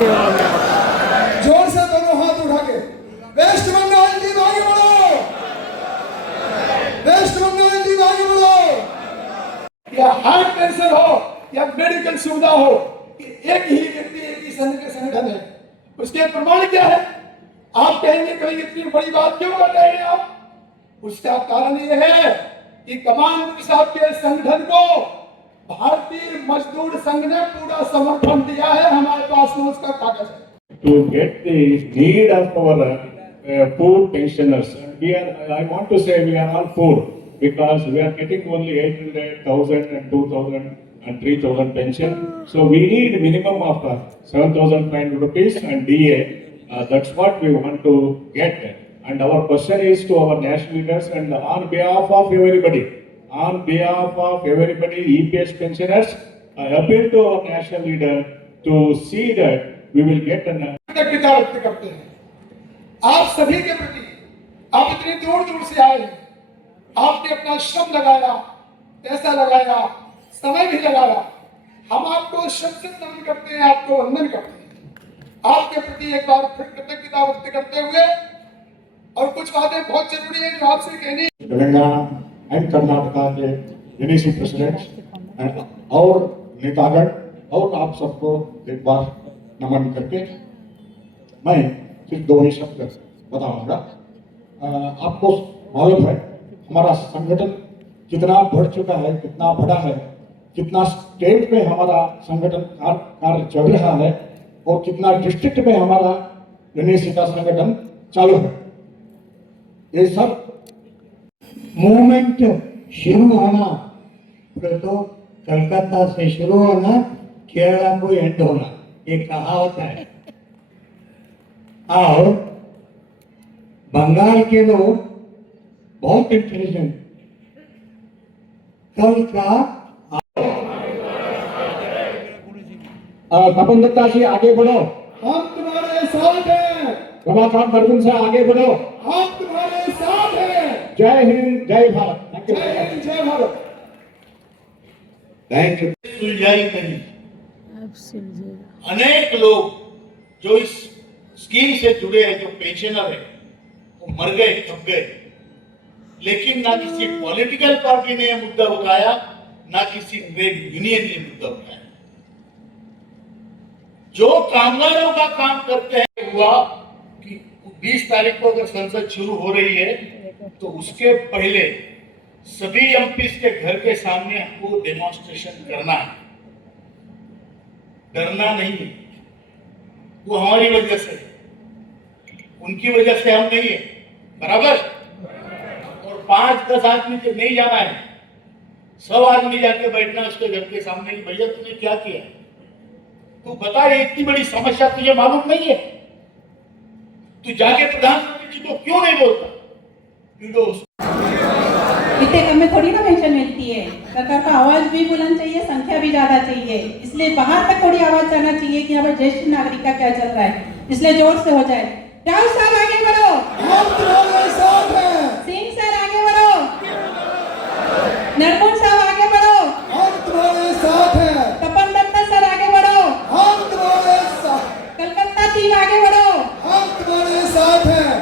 जोर से दोनों हाथ उठा के वेस्ट बंगाल टीम आगे बढ़ो, वेस्ट बंगाल टीम आगे बढ़ो। या हार्ट पेंशन हो या मेडिकल सुविधा हो, एक ही व्यक्ति एक ही संगठन है, उसके प्रमाण क्या है? आप कहेंगे कोई इतनी बड़ी बात क्यों कर रहे हैं आप? उसका कारण यह है कि कमांडर साहब के संगठन को भारतीय मजदूर संघ ने पूरा समर्थन दिया है। हमारे पास में उसका कागज है। To get the need of our poor pensioners, I want to say we are all poor because we are getting only 800,000 and 2,000 and 3,000 pension. So we need minimum of 7,500 rupees and DA. That's what we want to get. And our question is to our national leaders and on behalf of everybody, EPS pensioners, I appeal to our national leader to see that we will get an कृतज्ञता व्यक्त करते हैं आप सभी के प्रति। आप इतनी दूर दूर से आए हैं, आपने अपना श्रम लगाया, पैसा लगाया, समय भी लगाया। हम आपको शत नमन करते हैं, आपको वंदन करते हैं। आपके प्रति एक बार फिर कृतज्ञता व्यक्त करते हुए और कुछ बातें बहुत जरूरी है जो आपसे कहनी। तेलंगाना एंड कर्नाटका के यूनिसी प्रेसिडेंट और नेतागण और आप सबको एक बार नमन करके मैं सिर्फ दो ही शब्द बताऊंगा। आपको मालूम है हमारा संगठन कितना बढ़ चुका है, कितना बड़ा है, कितना स्टेट में हमारा संगठन कार्य चल रहा है और कितना डिस्ट्रिक्ट में हमारा यूनिसी का संगठन चालू है। ये सब मूवमेंट शुरू होना तो कलकत्ता से शुरू होना, केरला को एंड होना, ये कहावत है। और बंगाल के लोग बहुत इंटेलिजेंट, कल का तपन दत्ता जी आगे बढ़ो, हम तुम्हारे साथ हैं। रमाकांत बर्गुन से आगे बढ़ो, हम तुम्हारे साथ हैं। जय हिंद, जय भारत। जय हिंद, जय भारत। Thank you. सुलझाई नहीं। अनेक लोग जो इस स्कीम से जुड़े हैं, जो पेंशनर है, वो मर गए, थक गए, लेकिन ना किसी पॉलिटिकल पार्टी ने यह मुद्दा उठाया, ना किसी ट्रेड यूनियन ने मुद्दा उठाया। जो कामगारों का काम करते हैं, हुआ कि 20 तारीख को अगर संसद शुरू हो रही है तो उसके पहले सभी एमपीस के घर के सामने हमको डेमोन्स्ट्रेशन करना है, डरना नहीं है। वो हमारी वजह से, उनकी वजह से हम नहीं है, बराबर। और 5-10 आदमी से नहीं जाना है, 100 आदमी जाके बैठना उसके घर के सामने कि भैया तूने क्या किया, तू बता, ये इतनी बड़ी समस्या तुझे मालूम नहीं है, तू जाके प्रधानमंत्री जी को क्यों नहीं बोलता? इतने कम में थोड़ी ना पेंशन मिलती है। सरकार का आवाज भी बुलंद चाहिए, संख्या भी ज्यादा चाहिए, इसलिए बाहर तक थोड़ी आवाज जाना चाहिए कि यहाँ पर ज्येष्ठ नागरिक का क्या चल रहा है, इसलिए जोर से हो जाए। राव साहब आगे बढ़ो, हम तुम्हारे साथ हैं। सिंह सर आगे बढ़ो, नरकुल साहब आगे बढ़ो, हम तुम्हारे साथ हैं। तपन दत्ता सर आगे बढ़ो, हम तुम्हारे साथ। कलकत्ता टीम आगे बढ़ो, हम तुम्हारे साथ हैं।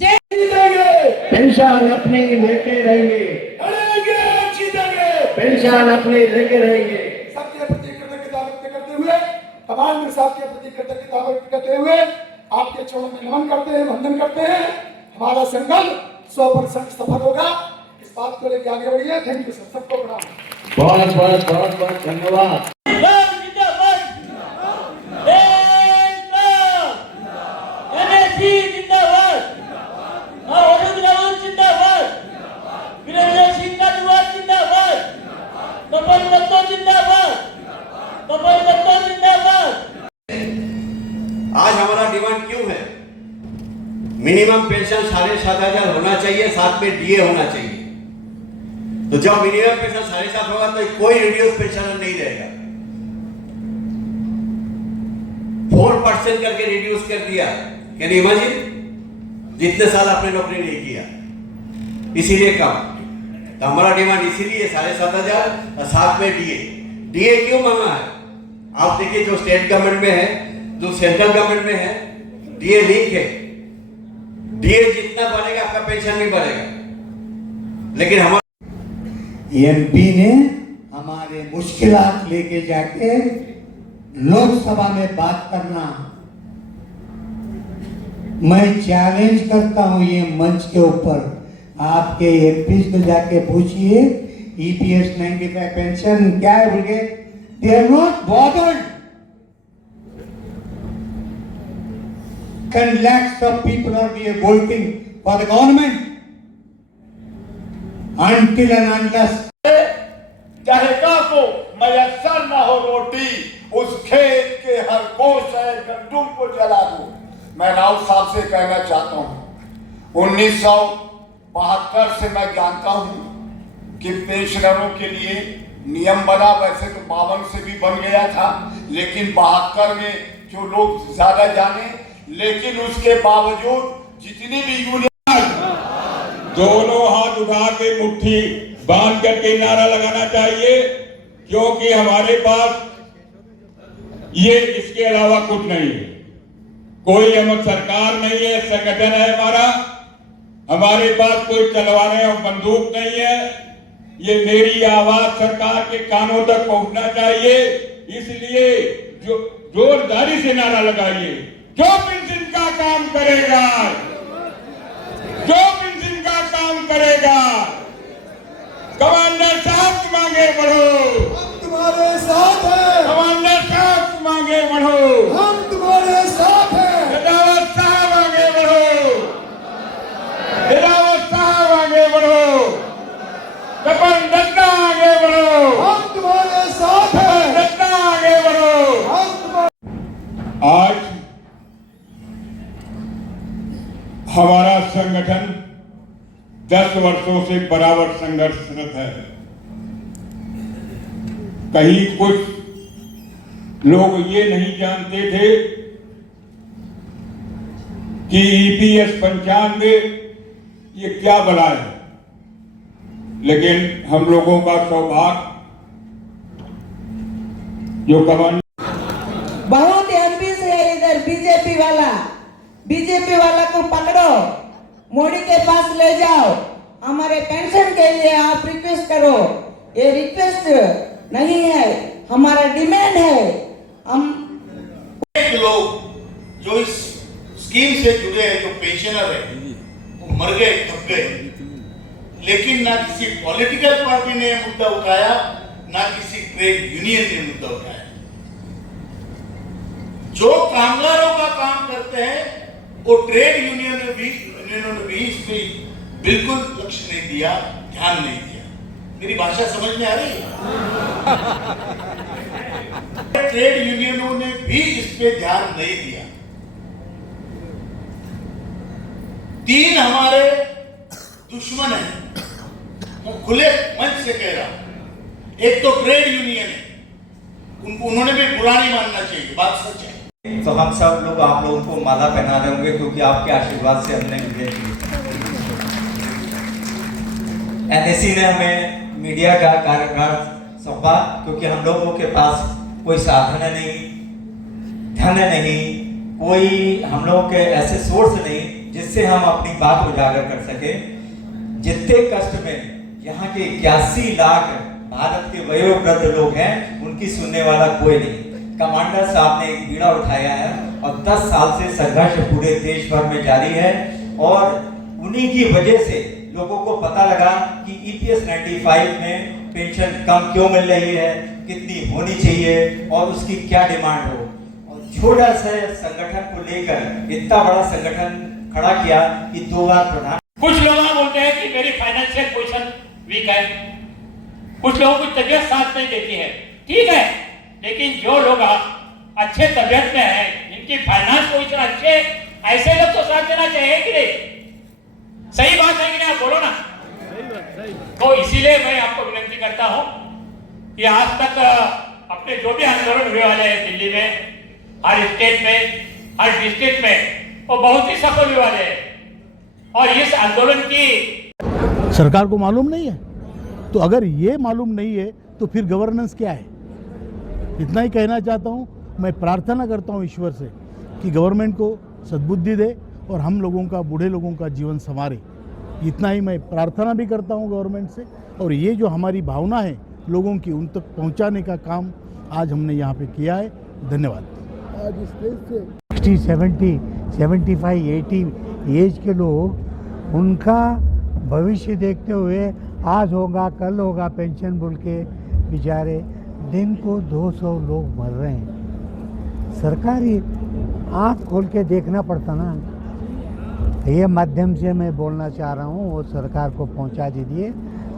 जय जीतेंगे, पेंशन अपनी लेके रहेंगे, लड़ेंगे, जीतेंगे, पेंशन अपनी लेके रहेंगे। सबके प्रति कृतज्ञता व्यक्त करते हुए, कमांडर साहब के प्रति कृतज्ञता व्यक्त करते हुए आपके चरणों में नमन करते हैं, वंदन करते हैं। हमारा संकल्प 100% सफल होगा, इस बात को लेकर आगे बढ़िए। थैंक यू सर, सबको प्रणाम। बहुत धन्यवाद। आज हमारा डिमांड क्यों है? मिनिमम पेंशन 7,500 होना चाहिए, साथ में डीए होना चाहिए। तो जब मिनिमम पेंशन 7,500 होगा तो कोई रिड्यूस पेंशनर नहीं रहेगा। 4% करके रिड्यूस कर दिया। Can you imagine? जितने साल आपने नौकरी नहीं किया, इसीलिए कम। तो हमारा डिमांड इसीलिए 7,500 और साथ में डीए। डीए क्यों मांगा है? आप देखिए जो स्टेट गवर्नमेंट में है जो सेंट्रल गवर्नमेंट में है, डीए लिंक है। डीए जितना बढ़ेगा आपका पेंशन भी बढ़ेगा। लेकिन हमारे एमपी ने हमारे मुश्किलात लेके जाके लोकसभा में बात करना, मैं चैलेंज करता हूं ये मंच के ऊपर, आपके एमपी को जाके पूछिए ईपीएस 95 पेंशन क्या है बोल के, they are not bothered. 10 lakhs of people are voting for the government until and unless चाहे का को मयसर ना हो रोटी, उस खेत के हर कोस है गंदुम को जला दो। मैं राउत साहब से कहना चाहता हूं, 1972 से मैं जानता हूं कि पेंशनरों के लिए नियम बना, वैसे तो 52 से भी बन गया था, लेकिन 72 में जो लोग ज्यादा जाने, लेकिन उसके बावजूद जितनी भी यूनियन, दोनों हाथ उठा के मुट्ठी बांध करके नारा लगाना चाहिए, क्योंकि हमारे पास ये इसके अलावा कुछ नहीं है। कोई हम सरकार नहीं है, संगठन है हमारा। हमारे पास कोई तलवारें और बंदूक नहीं है। ये मेरी आवाज सरकार के कानों तक पहुंचना चाहिए, इसलिए जो जोरदारी से नारा लगाइए, जो पेंशन का काम करेगा, जो पेंशन का काम करेगा, कमांडर साहब तुम आगे बढ़ो, हम तुम्हारे साथ हैं, कमांडर साहब तुम आगे बढ़ो, हम तुम्हारे साथ हैं, रावत साहब आगे बढ़ो, रावत साहब आगे बढ़ो, कपन दत्ता आगे बढ़ो, हम तुम्हारे साथ हैं, दत्ता आगे बढ़ो। हम तुम्हारे आज हमारा संगठन 10 वर्षों से बराबर संघर्षरत है। कहीं कुछ लोग ये नहीं जानते थे कि ईपीएस 95 ये क्या बला है, लेकिन हम लोगों का सौभाग्य जो कमान बहुत एमपी है इधर बीजेपी वाला को पकड़ो, मोदी के पास ले जाओ, हमारे पेंशन के लिए आप रिक्वेस्ट करो। ये रिक्वेस्ट नहीं है, हमारा डिमांड है। हम लोग जो इस स्कीम से जुड़े हैं, जो पेंशनर है, वो मर गए, थक गए, लेकिन ना किसी पॉलिटिकल पार्टी ने मुद्दा उठाया, ना किसी ट्रेड यूनियन ने मुद्दा उठाया। जो कामगारों का काम करते हैं वो ट्रेड यूनियनों ने भी इस पे बिल्कुल लक्ष्य नहीं दिया, ध्यान नहीं दिया। मेरी भाषा समझ में आ रही है? ट्रेड यूनियनों ने भी इस पे ध्यान नहीं दिया। 3 हमारे दुश्मन हैं, मैं खुले मंच से कह रहा हूं। एक तो ट्रेड यूनियन है, उन्होंने भी बुरा नहीं मानना चाहिए, बात सच है। तो हम सब लोग आप लोगों को माला पहना रहे होंगे, क्योंकि आपके आशीर्वाद से हमने मिले। एनएससी ने हमें मीडिया का कार्यभार सौंपा, क्योंकि हम लोगों के पास कोई साधन नहीं, धन नहीं, कोई हम लोगों के ऐसे सोर्स नहीं जिससे हम अपनी बात उजागर कर सके। जितने कष्ट में यहाँ के 81 लाख भारत के वयोवृद्ध लोग हैं, उनकी सुनने वाला कोई नहीं। कमांडर साहब ने एक बीड़ा उठाया है और 10 साल से संघर्ष पूरे देश भर में जारी है, और उन्हीं की वजह से लोगों को पता लगा कि ईपीएस 95 में पेंशन कम क्यों मिल रही है, कितनी होनी चाहिए और उसकी क्या डिमांड हो। और छोटा सा संगठन को लेकर इतना बड़ा संगठन खड़ा किया कि 2 बार प्रधान। कुछ लोग बोलते हैं कि मेरी फाइनेंशियल पोजीशन वीक है, कुछ लोगों की तबीयत साथ नहीं देती है, ठीक है, लेकिन जो लोग अच्छे तबीयत में हैं, जिनकी फाइनेंस पोजीशन अच्छे, ऐसे लोग तो साथ देना चाहिए कि नहीं? सही बात है कि नहीं? आप बोलो ना। तो इसीलिए मैं आपको विनती करता हूं कि आज तक अपने जो भी आंदोलन हुए वाले हैं दिल्ली में, हर स्टेट में, हर डिस्ट्रिक्ट में, वो बहुत ही सफल हुए वाले हैं। और इस आंदोलन की सरकार को मालूम नहीं है, तो अगर ये मालूम नहीं है तो फिर गवर्नेंस क्या है? इतना ही कहना चाहता हूँ। मैं प्रार्थना करता हूँ ईश्वर से कि गवर्नमेंट को सद्बुद्धि दे और हम लोगों का, बूढ़े लोगों का जीवन संवारे। इतना ही मैं प्रार्थना भी करता हूँ गवर्नमेंट से। और ये जो हमारी भावना है लोगों की, उन तक पहुँचाने का काम आज हमने यहाँ पे किया है। धन्यवाद। आज स्टेज से 60, 70, 75, 80 एज के लोग, उनका भविष्य देखते हुए आज होगा कल होगा पेंशन बोल के बेचारे दिन को 200 लोग मर रहे हैं। सरकारी आँख खोल के देखना पड़ता ना। ये माध्यम से मैं बोलना चाह रहा हूँ, वो सरकार को पहुँचा दीजिए।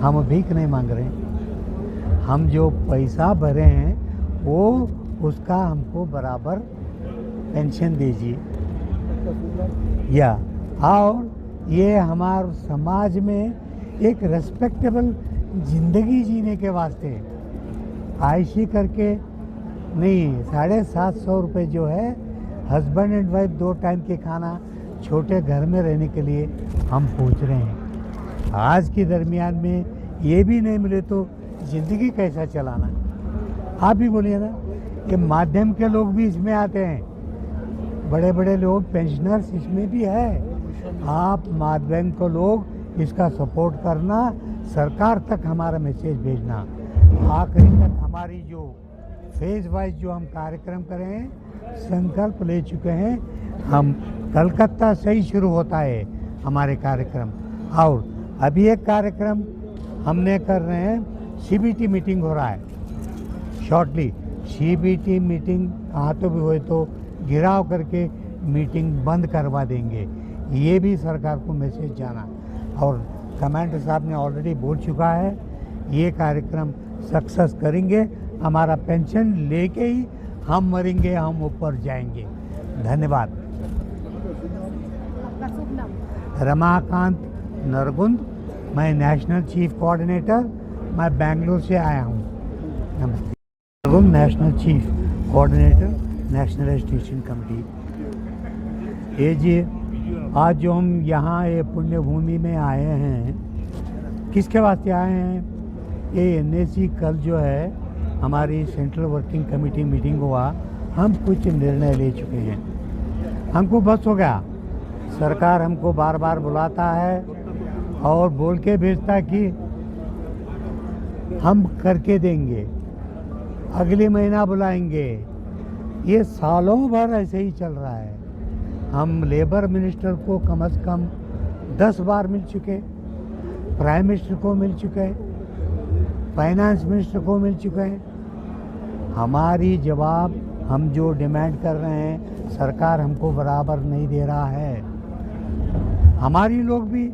हम भीख नहीं मांग रहे हैं, हम जो पैसा भरे हैं वो उसका हमको बराबर पेंशन दीजिए। या और ये हमारे समाज में एक रेस्पेक्टेबल ज़िंदगी जीने के वास्ते आयशी करके नहीं, 750 रुपये जो है हस्बैंड एंड वाइफ 2 टाइम के खाना, छोटे घर में रहने के लिए हम पूछ रहे हैं। आज के दरमियान में ये भी नहीं मिले तो ज़िंदगी कैसा चलाना। आप भी बोलिए ना, ये माध्यम के लोग भी इसमें आते हैं, बड़े बड़े लोग पेंशनर्स इसमें भी है। आप माध्यम को लोग इसका सपोर्ट करना, सरकार तक हमारा मैसेज भेजना। आखिरी तक हमारी जो फेज वाइज जो हम कार्यक्रम कर रहे हैं, संकल्प ले चुके हैं। हम कलकत्ता से ही शुरू होता है हमारे कार्यक्रम। और अभी एक कार्यक्रम हमने कर रहे हैं, सीबीटी मीटिंग हो रहा है शॉर्टली। सीबीटी मीटिंग कहाँ तो भी हो तो गिराव करके मीटिंग बंद करवा देंगे, ये भी सरकार को मैसेज जाना। और कमांडर साहब ने ऑलरेडी बोल चुका है, ये कार्यक्रम सक्सेस करेंगे। हमारा पेंशन लेके ही हम मरेंगे, हम ऊपर जाएंगे। धन्यवाद। रमाकांत नरगुंद, मैं नेशनल चीफ कोऑर्डिनेटर, मैं बेंगलुरु से आया हूँ। नमस्ते। Nargund, national chief coordinator, national education committee. ये जी आज जो हम यहाँ ये पुण्य भूमि में आए हैं, किसके वास्ते आए हैं? ये एनएसी कल जो है हमारी सेंट्रल वर्किंग कमेटी मीटिंग हुआ, हम कुछ निर्णय ले चुके हैं। हमको बस हो गया, सरकार हमको बार बार बुलाता है और बोल के भेजता कि हम करके देंगे, अगले महीना बुलाएंगे। ये सालों भर ऐसे ही चल रहा है। हम लेबर मिनिस्टर को कम से कम 10 बार मिल चुके, प्राइम मिनिस्टर को मिल चुके, फाइनेंस मिनिस्टर को मिल चुके हैं। हमारी जवाब, हम जो डिमांड कर रहे हैं, सरकार हमको बराबर नहीं दे रहा है। हमारी लोग भी